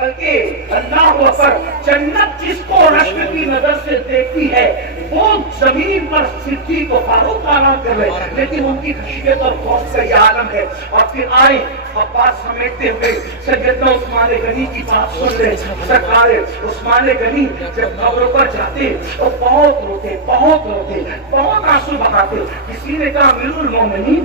بلکہ اللہ اکبر جنت جس کو رشک کی نظر سے دیکھتی ہے وہ زمین پر صدیق و فاروق آرام کر رہے، لیکن ان کی خشیت اور خوف کا یہ عالم ہے۔ اور پھر آئے عباس سمیٹتے ہوئے سیدنا عثمان غنی کی بات سن رہے۔ سرکار عثمان غنی جب قبروں پر جاتے تو بہت روتے، بہت آنسو بہاتے۔ کسی نے کہا امیر المومنین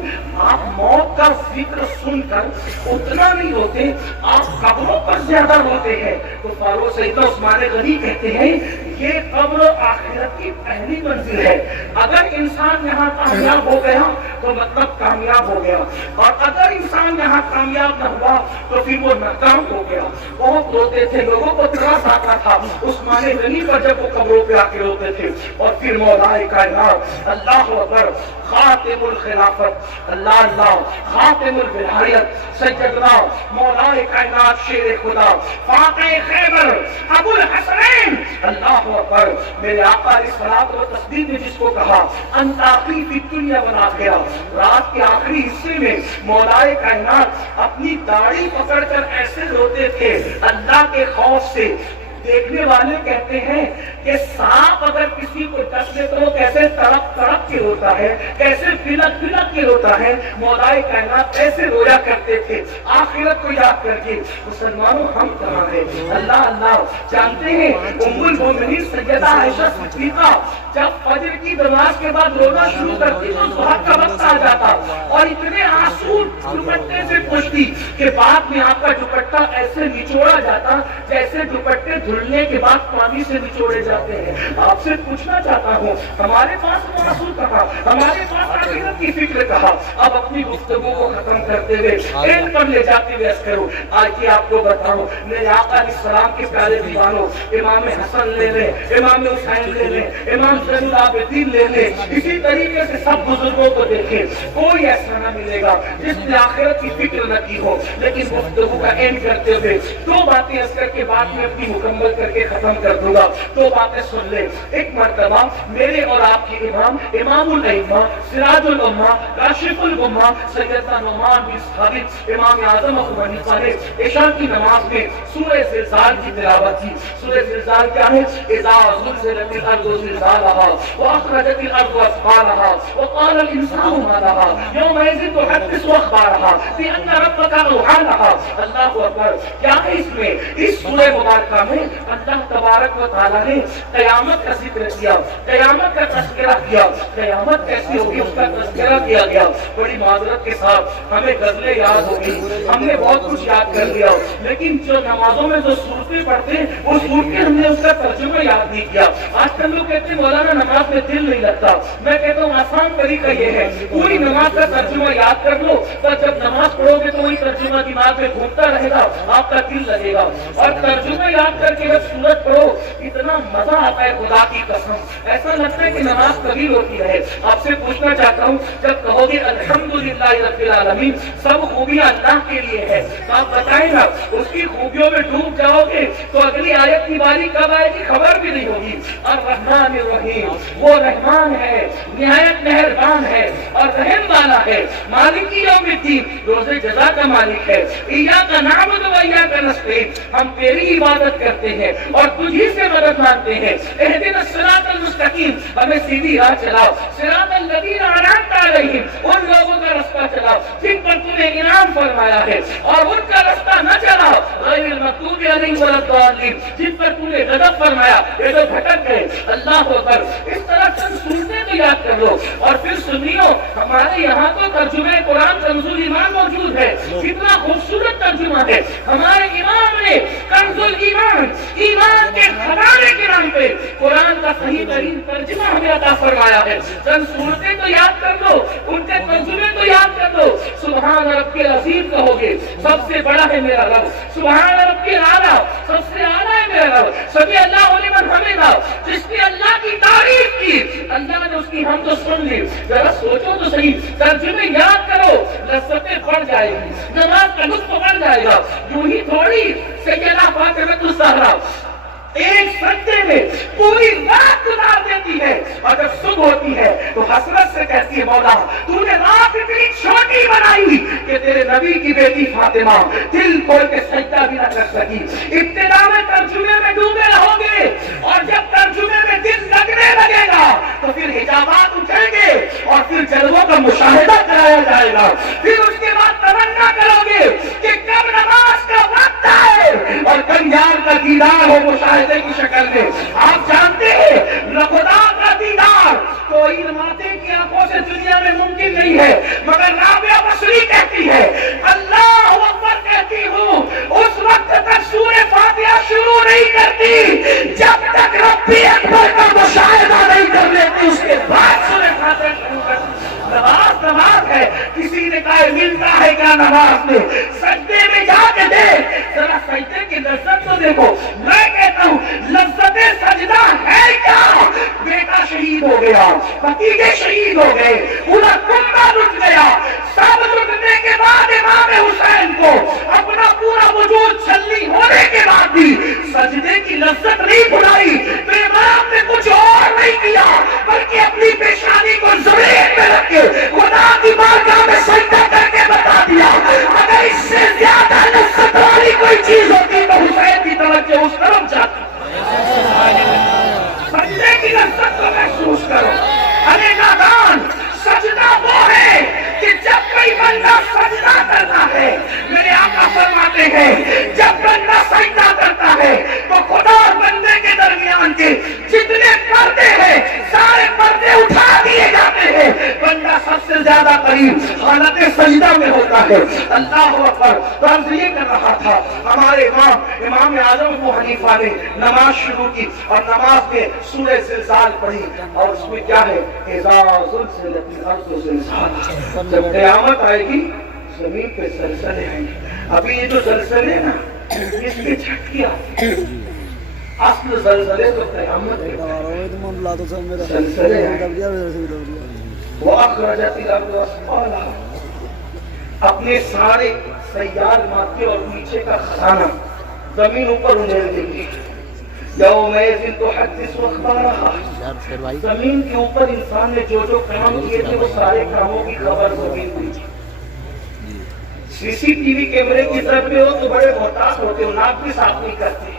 آپ موت کا ذکر سن کر اتنا نہیں روتے، آپ قبروں پر زیادہ روتے ہیں۔ تو فاروق سیدنا عثمان غنی کہتے ہیں یہ قبر آخرت کی پہلی منزل ہے، اگر انسان یہاں کامیاب ہو گیا تو مطلب کامیاب ہو گیا، اور اگر انسان یہاں کامیاب نہ ہوا تو پھر وہ ناکام ہو گیا۔ بہت روتے تھے، لوگوں کو تراس آتا تھا عثمان غنی پر جب وہ قبروں پہ آ کے روتے تھے۔ اور پھر مولا کائنات اللہ اکبر خاتم الخلافت اللہ اللہ خاتم الولایت سیدنا مولا کائنات شیر خدا فاتح خیبر ابو الحسنین اللہ اکبر میرے آقا علیہ الصلوۃ والتسلیم نے جس کو کہا انتاقی فی الدنیا بنا گیا، رات کے آخری حصے میں مولا کائنات اپنی داڑھی پکڑ کر ایسے روتے تھے اللہ کے خوف سے۔ دیکھنے والے کہتے ہیں کہ سانپ اگر کسی کو ڈس لے تو وہ کیسے تڑپ تڑپ کے روتا ہے، کیسے پھلک پھلک کے روتا ہے، مولا کائنات ایسے رویا کرتے تھے آخرت کو یاد کر کے۔ مسلمانوں ہم کہاں ہیں؟ اللہ اللہ جانتے ہیں ام المومنین سیدہ عائشہ صدیقہ جب فجر کی نماز کے بعد رونا شروع کرتی تو ظہر کا وقت آ جاتا اور اتنے آنسو دوپٹے سے پوچھتی کہ بعد میں آپ کا دوپٹہ ایسے نچوڑا جاتا جیسے دوپٹے دھلنے کے بعد پانی سے نچوڑے جاتے ہیں۔ آپ سے پوچھنا چاہتا ہوں ہمارے پاس آنسو کہا، ہمارے پاس آخرت کی فکر کہا۔ اب اپنی گفتگو کو ختم کرتے ہوئے اینڈ پر لے جاتے ہوئے عرض کروں آج یہ آپ کو بتاؤں میرے آقا علیہ السلام کے پیارے دیوانوں امام حسن لے لیں، امام حسین لے لیں، امام زین العابدین لے لیں، اسی طریقے سے سب بزرگوں کو دیکھیں، کوئی ایسا نہ ملے گا جس نے آخرت کی فکر نہ کی ہو۔ لیکن گفتگو کا اینڈ کرتے ہوئے دو باتیں عرض کر کے بعد میں اپنی مکمل کر کے ختم کر دوں گا۔ دو باتیں سن لیں۔ ایک مرتبہ میرے اور آپ کے امام امام الائمہ سراج الامہ کاشف الغمہ سیدنا نعمان بن ثابت امام اعظم ابو حنیفہ نے عشاء کی نماز میں سورہ زلزال کی تلاوت کی۔ سورہ زلزال کیا ہے؟ اذا زلزلت الارض زلزالها واخرجت الارض اثقالها وقال الانسان ما لها يومئذ تحدث اخبارها بان ربك اوحى لها۔ اللہ اکبر کیا ہے اس میں؟ اس سورہ مبارکہ میں اللہ تبارک و تعالیٰ نے قیامت کا ذکر کیا، قیامت کا تذکرہ کیا، قیامت کیسی ہوگی اس کا تذکرہ کیا گیا۔ بڑی معذرت کے ساتھ ہمیں غزلیں یاد ہوگی، ہم نے بہت کچھ یاد کر لیا، لیکن جو نمازوں میں جو صورتیں پڑھتے ہیں وہ صورتیں ہم نے اس کا ترجمہ یاد نہیں کیا۔ آج کل لوگ کہتے ہیں مولانا نماز میں دل نہیں لگتا، میں کہتا ہوں آسان طریقہ یہ ہے پوری نماز کا ترجمہ یاد کر لو، تو جب نماز پڑھو گے تو وہی ترجمہ دماغ میں گھومتا رہے گا، آپ کا دل لگے گا۔ اور ترجمہ یاد کر کے جب سورت پڑھو اتنا مزہ آتا ہے خدا کی قسم، ایسا لگتا ہے کہ نماز کبھی ہوتی رہے۔ آپ سے پوچھنا چاہتا ہوں جب کہو گے الحمدللہ رب العالمین سب خوبیاں اللہ کے لیے ہے تو آپ بتائیں نا اس کی خوبیوں میں ڈوب جاؤ گے تو اگلی آیت کی باری کب آئے گی خبر بھی نہیں ہوگی۔ الرحمن الرحیم وہ رحمان ہے، نہایت مہربان ہے اور رحم والا ہے، مالک یوم الدین روز جزا کا مالک ہے۔ ایاک نعبد و ایاک نستعین ہم تیری عبادت کرتے ہیں اور تجھی سے مدد مانگتے ہیں۔ اہدنا الصراط المستقیم ہمیں سیدھی راہ چلاؤ، صراط الذین انعمت علیہم ان لوگوں کا رستہ چلاؤ جن پر تو نے انعام فرمایا ہے، اور ان کا رستہ نہ چلاؤ غیر المغضوب علیہم ولا الضالین جن پر تو نے غضب فرمایا یہ تو بھٹک گئے۔ اللہ اکبر اس طرح چند صورتیں تو یاد کر لو۔ اور پھر سنیو ہمارے یہاں تو ترجمہ قرآن کنز الایمان موجود ہے، کتنا خوبصورت ترجمہ ہے۔ ہمارے امام نے کنز الایمان ایمان کے خزانے کے نام پہ قرآن کا صحیح ترین ترجمہ ہمیں عطا فرمایا ہے۔ چند صورتیں تو یاد کر لو، ان کے ترجمے تو یاد کر لو۔ سبحان رب کے عظیم کہو گے سب سے بڑا ہے میرا رب، سبحان رب کے اعلیٰ سب سے اعلیٰ ہے میرا رب، سبھی اللہ لمن حمدہ جس نے اللہ کی تعریف کی اللہ نے اس کی حمد و سن لی۔ ذرا سوچو تو صحیح، ترجمے یاد کرو، لذتیں بڑھ جائے گی، نماز کا لطف بڑھ جائے گا۔ یوں ہی تھوڑی سیدہ فاطمہ الزہرا ایک سجدے میں پوری رات گزار دیتی ہوتی ہے اور جب صبح ہوتی ہے تو حسرت سے کہتی ہے مولا تو نے رات اتنی چھوٹی بنائی کہ تیرے نبی کی بیٹی فاطمہ دل کھول کے سجدہ بھی نہ کر سکی. ابتدا میں ترجمے میں ڈوبے رہو گے اور جب ترجمے میں دل لگنے لگے گا تو پھر حجابات اٹھیں گے اور پھر جلووں کا مشاہدہ کرایا جائے گا. پھر اس کے بعد تمنا کرو گے کہ کب نماز کا وقت آئے اور کب یار کا دیدار ہو مشاہدے کی شکل میں. آپ جانتے ہیں خدا کا دیدار کوئی نمازیں کی آنکھوں سے دنیا میں ممکن نہیں ہے, مگر رابعہ بصری کہتی ہے اللہ اکبر کہتی ہوں اس وقت تک سورہ فاتحہ شروع نہیں کرتی جب تک ربی اکبر کا مشاہدہ نہیں کر لیتی, اس کے بعد سورہ فاتحہ شروع کرتی. نماز ہے. کسی نے کہا ملتا ہے کیا نماز میں؟ سجدے میں جا کے دیکھ, ذرا سجدے کی لذت تو دیکھو. میں کہتا ہوں لذت سجدہ ہے کیا؟ بیٹا شہید ہو گیا, بھتیجے شہید ہو گئے, پورا کنبہ لٹ گیا. سب لٹنے کے بعد امام حسین کو اپنا پورا وجود چھلنی ہونے کے بعد بھی سجدے کی لذت نہیں بھلائی تو امام نے کچھ اور نہیں کیا بلکہ اپنی پیشانی کو زمین میں رکھ کے خدا کی بارگاہ میں سجدہ کر کے بتا دیا اگر اس سے زیادہ لذت والی کوئی چیز ہوتی تو حسین کی توجہ اس طرف جاتی. سجدے کی لذت کو محسوس کرو. ارے نادان, سجدہ وہ ہے کہ جب کوئی بندہ سجدہ کرتا ہے, میرے آقا فرماتے ہیں جب بندہ سجدہ کرتا ہے تو خدا اور بندے کے درمیان کے جتنے پردے ہیں سارے پردے اٹھا دیے جاتے ہیں. بندہ سب سے زیادہ قریب حالت سجدہ میں ہوتا ہے. اللہ اکبر. طرز یہ کر رہا تھا ہمارے امام اعظم ابو حنیفہ نے نماز شروع کی اور نماز میں سورہ زلزال پڑھی اور اس میں کیا ہے اذا زلزلت الارض زلزالها. جب قیامت آئے گی زمین پہ زلزلے آئیں گے. ابھی یہ جو زلزلے نا اس کے جھٹکے آتے ہیں. اصل زلزلے تو قیامت ہے. زلزلے وَأَخْرَجَتِ الْأَرْضُ أَثْقَالَهَا, اپنے سارے سیال مادے اور نیچے کا خزانہ زمین اوپر انھیل دیں گی. یومئذ تحدث اخبارها, زمین کے اوپر انسان نے جو جو کام کیے تھے وہ سارے کاموں کی خبر زمین دی. سی سی ٹی وی کیمرے کی طرف بھی ہو تو بڑے محتاط ہوتے ہو, ناک بھی صاف نہیں کرتے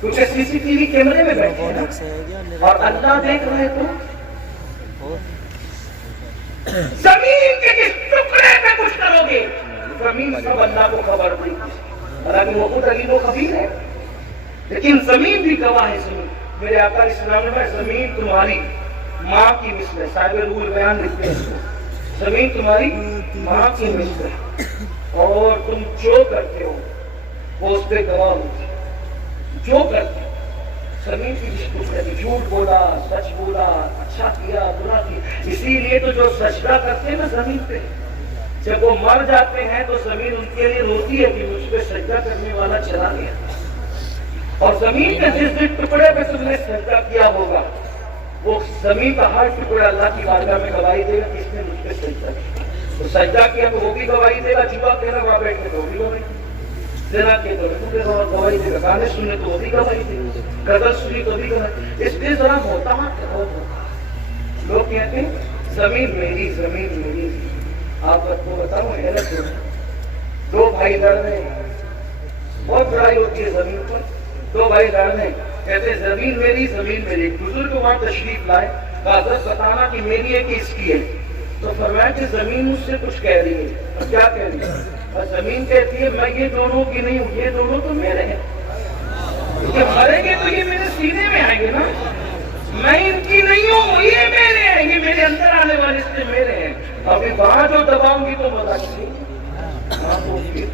کیونکہ سی سی ٹی وی کیمرے میں بیٹھے ہیں اور اللہ دیکھ رہے تو زمین کے جس ٹکڑے پہ کچھ کرو گے زمین سب اللہ کو خبر دے گی. حالانکہ وہ خود علیم و خبیر ہے لیکن زمین بھی گواہ ہے. زمین میرے آقا اسلام نے زمین تمہاری ماں کی مثل ہے. صاحب روح بیان لکھتے ہیں زمین تمہاری ماں کی مثل ہے اور تم جو کرتے ہو وہ اس پہ گواہ ہوتی ہے. جو کرتے ہو زمین کی جس جھوٹ بولا, سچ بولا, اچھا کیا, برا کیا. اسی لیے تو جو سجدہ کرتے ہیں نا زمین پہ, جب وہ مر جاتے ہیں تو زمین ان کے لیے روتی ہے کہ مجھ پہ سجدہ کرنے والا چلا گیا. اور زمین کے جس جس ٹکڑے پہ تم نے سجدہ کیا ہوگا وہ زمین کا ہر ٹکڑا اللہ کی بارگاہ میں گواہی دے گا کہ اس نے مجھ پہ سجدہ کیا. تو سجدہ کیا تو وہ بھی گواہی دے گا, جوا کہنا وہاں بیٹھ کے تو وہ بھی گواہی دے گا, زنا کے تو گواہی دے گا, گانے سننے تو وہ بھی گواہی دے گا, غزل سنی تو بھی گواہی. اس لیے ذرا محتاط رہو. لوگ کہتے ہیں زمین میری زمین میری. آپ کو بتاؤں حیرت ہو, دو بھائی لڑ رہے ہیں, بہت لڑائی ہوتی ہے زمین پر. دو بھائی لڑ رہے ہیں, کہتے ہیں زمین میری زمین میری. بزرگ وہاں تشریف لائے, حضرت بتانا کہ میری ہے کہ اس کی ہے. تو فرمایا کہ زمین مجھ سے کچھ کہہ رہی ہے. اور کیا کہہ رہی ہے؟ اور زمین کہتی ہے میں یہ دونوں کی نہیں ہوں, یہ دونوں تو میرے ہیں. یہ مریں گے تو یہ میرے سینے میں آئیں گے نا. میں ان کی نہیں ہوں, یہ میرے ہیں, یہ میرے اندر آنے والے اس سے میرے ہیں. ابھی وہاں جو دباؤں گی تو مزہ نہیں.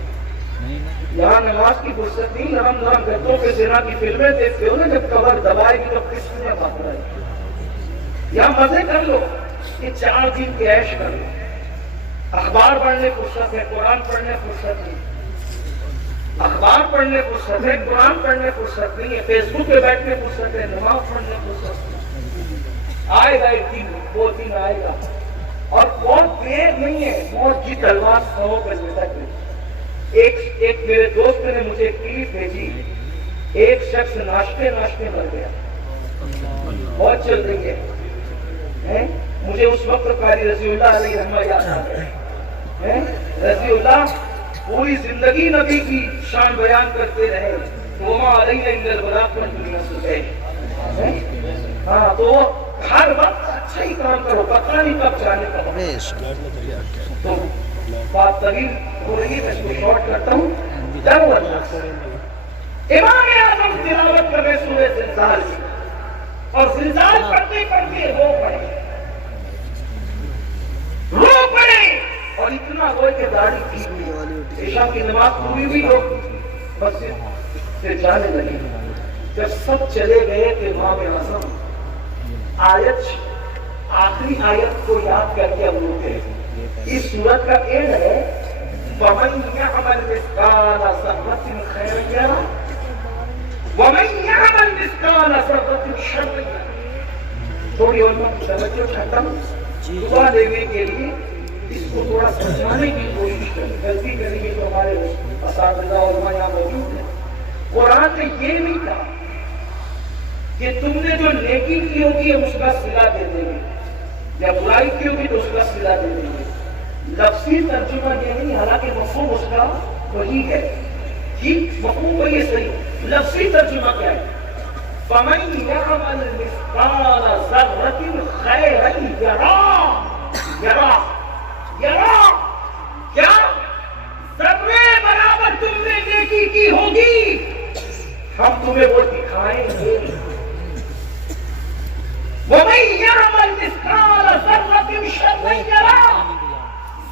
یہاں نماز کی فرصت نہیں, نرم نرم گدوں کے زنا کی فلمیں دیکھتے ہو نا, جب کمر دبائے گی تو کس میں بات رہے گی. یہاں مزے کر لو, یہ 4 دن کی عیش کر لو. اخبار پڑھنے فرصت ہے, قرآن پڑھنے فرصت نہیں. اخبار پڑھنے فرصت ہے, قرآن پڑھنے فرصت نہیں ہے, فیس بک پہ بیٹھنے فرصت ہے, نماز پڑھنے فرصت نہیں. آئے گا ایک دن, وہ دن آئے گا اور بہت دیر نہیں ہے. موت کی تلوار 100 بجے تک. ایک میرے دوست نے مجھے ایک کلپ بھیجی, ایک شخص ناشتے مر گیا. بہت چل رہی ہے. مجھے اس وقت قاری رضی اللہ علیہ رحمہ یاد ہے. رضی اللہ پوری زندگی نبی کی شان بیان کرتے رہے. وما علیہ الا البلاغ پر دنیا سے ہے. ہاں تو ہر وقت اچھا ہی کام کرو, پتہ نہیں کب جانے کا. تو بات طویل ہو رہی ہے, میں اس کو شارٹ کرتا ہوں. امام اعظم تلاوت کر رہے سورہ زلزال کی, اور زلزال پڑھتے پڑھتے رو پڑے اور اتنا روئے کہ داڑھی کی. عشاء کی نماز پوری ہوئی, لوگ مسجد سے جانے لگے. جب سب چلے گئے کہ امام اعظم آخری آیت کو یاد کر کے اب روتے. اس سورت کا اینڈ ہے وَمَن يَعْمَلْ مِثْقَالَ ذَرَّةٍ خَيْرًا يَرَهُ وَمَن يَعْمَلْ مِثْقَالَ ذَرَّةٍ شَرًّا يَرَهُ. تھوڑی اور میں توجہ چاہتا ہوں دعا دینے کے لیے اس کو تھوڑا سمجھانے کی کوشش کریں. غلطی کریں گے تو ہمارے اساتذہ علماء یہاں موجود ہیں. قرآن نے یہ نہیں کہا کہ تم نے جو نیکی کی ہوگی ہم اس کا صلہ دے دیں گے, یا برائی کی ہوگی تو اس کا صلہ دے دیں گے. لفظی ترجمہ یہ نہیں, حالانکہ مفہوم اس کا وہی ہے. ٹھیک, مفہوم وہی ہے, صحیح. لفظی ترجمہ کیا ہے؟ فَمَن يَعْمَلْ مِثْقَالَ ذَرَّةٍ خَيْرًا يَرَهُ. کیا ذرے برابر تم نے نیکی کی ہوگی ہم تمہیں وہ دکھائیں گے. وَمَن يَعْمَلْ مِثْقَالَ ذَرَّةٍ شَرًّا يَرَهُ.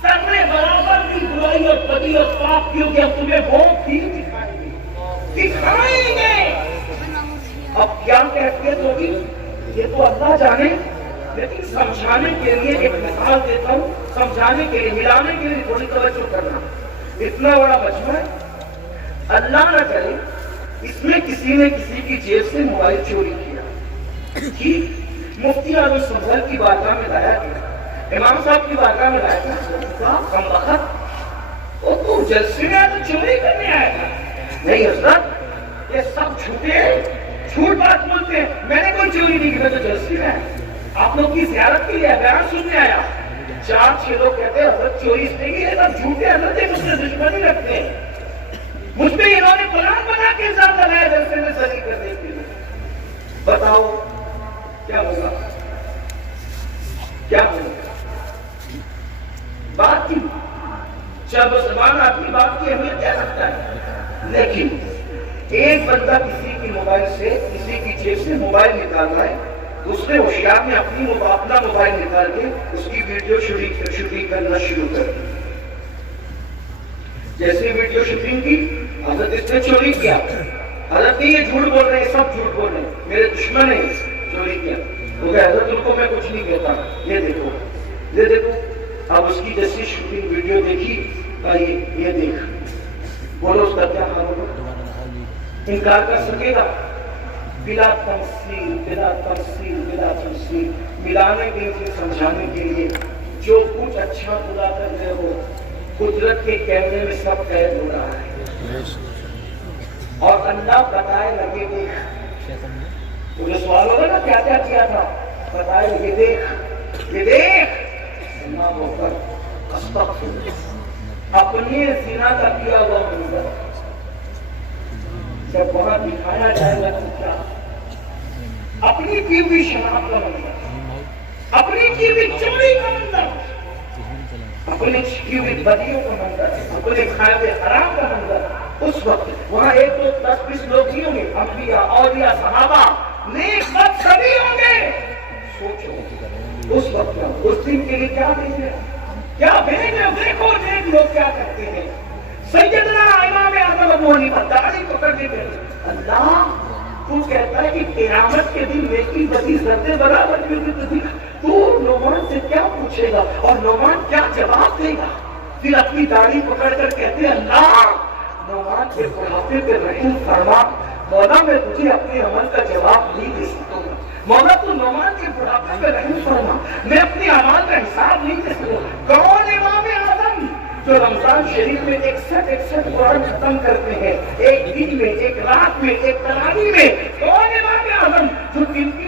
ذرے برابر بھی برائی اور بدی اور پاپ کی ہوگی ہم تمہیں وہ بھی دکھائیں گے. اب کیا کیفیت ہوگی یہ تو اللہ جانے, لیکن سمجھانے کے لیے ایک مثال دیتا ہوں, سمجھانے کے لیے, ملانے کے لیے تھوڑی توجہ کرنا. اتنا بڑا مجمع ہے, اللہ نہ کرے اس میں کسی نے کسی کی جیب سے موبائل چوری کیا. ٹھیک, مفتی اعظم سنبھل کی بارگاہ میں لایا گیا, امام صاحب کی بارگاہ میں لایا گیا. کم وقت وہ تو جلسے میں آیا تو چوری کرنے آیا تھا. نہیں حضرت یہ سب جھوٹ بات بولتے ہیں, میں نے کوئی چوری نہیں کی, میں تو جلسے میں آیا, آپ لوگ کی زیارت کے لیے بیان سننے آیا. 4-6 لوگ کہتے ہیں حضرت چوری اس نے کی, یہ سب جھوٹے حضرت مجھ سے دشمنی رکھتے ہیں. مجھ پہ انہوں نے پلان بنا کے الزام لگایا جلسے میں صحیح کرنے کے لیے. بتاؤ کیا ہوگا, کیا ہوگا؟ بات کی جب زبان اپنی بات کی اہمیت کیا رکھتا ہے, لیکن ایک بندہ کسی کی موبائل سے, کسی کی جیب سے موبائل نکال رہا ہے, دوسرے ہوشیار نے اپنا موبائل نکال کے اس کی ویڈیو شوٹنگ کرنا شروع کر دی. جیسے ویڈیو شوٹنگ کی, حضرت اس نے چوری کیا, حضرت یہ جھوٹ بول رہے ہیں, سب جھوٹ بول رہے ہیں, میرے دشمن ہیں, چوری کیا. وہ کہ حضرت ان کو میں کچھ نہیں کہتا, یہ دیکھو یہ دیکھو. اب اس کی جیسی شوٹنگ ویڈیو دیکھی, یہ دیکھ, بولو اس کا کیا حال ہوگا؟ انکار کر سکے گا؟ بلا تمثیل, بلا تمثیل, بلا تمثیل, ملانے کے لیے, سمجھانے کے لیے. جو کچھ اچھا برا کر رہے ہو قدرت کے کیمرے میں سب قید ہو رہا ہے, اور اللہ بتائے لگے دیکھ. مجھے سوال ہوگا نا کیا کیا کیا تھا, بتائے لگے دیکھ, یہ دیکھ. اللہ اکبر, استغفر. اپنے زنا کا کیا ہوا منظر جب وہاں دکھایا جائے گا تو کیا, اپنی کی ہوئی شراب کا منظر, اپنی کی ہوئی چوری کا منظر, اپنی کی ہوئی بدیوں کا منظر, اپنے کھائے ہوئے حرام کا منظر. اس وقت وہاں 1-2-10-20 لوگ ہی ہوں گے, انبیاء, اولیاء, صحابہ, نیک بد سبھی ہوں گے. سوچو اس وقت اس دن کے لیے کیا بھیجے, کیا بھیجے. دیکھو دیکھ لوگ کیا کرتے ہیں. سیدنا امام اعظم ابو حنیفہ داڑھی پکڑ کے کہتے, اللہ تو کہتا ہے کہ قیامت کے دن نیکی بدی ذرے برابر کی ہوگی, تو نعمان سے کیا پوچھے گا اور نعمان کیا جواب دے گا؟ پھر اپنی داڑھی پکڑ کر کہتے ہیں, اللہ نعمان کے بڑھاپے پہ رحم فرما. مولا میں تجھے اپنے عمل کا جواب نہیں دے سکوں گا, مولا تو نعمان کے بڑھاپے پہ رحم فرما, میں اپنے اعمال کا حساب نہیں دے سکوں. کون امام اعظم جو رمضان شریف میں 61 قرآن ختم کرتے ہیں, ایک دن میں, ایک رات میں, ایک تراویح میں. کون امام اعظم جو دن کی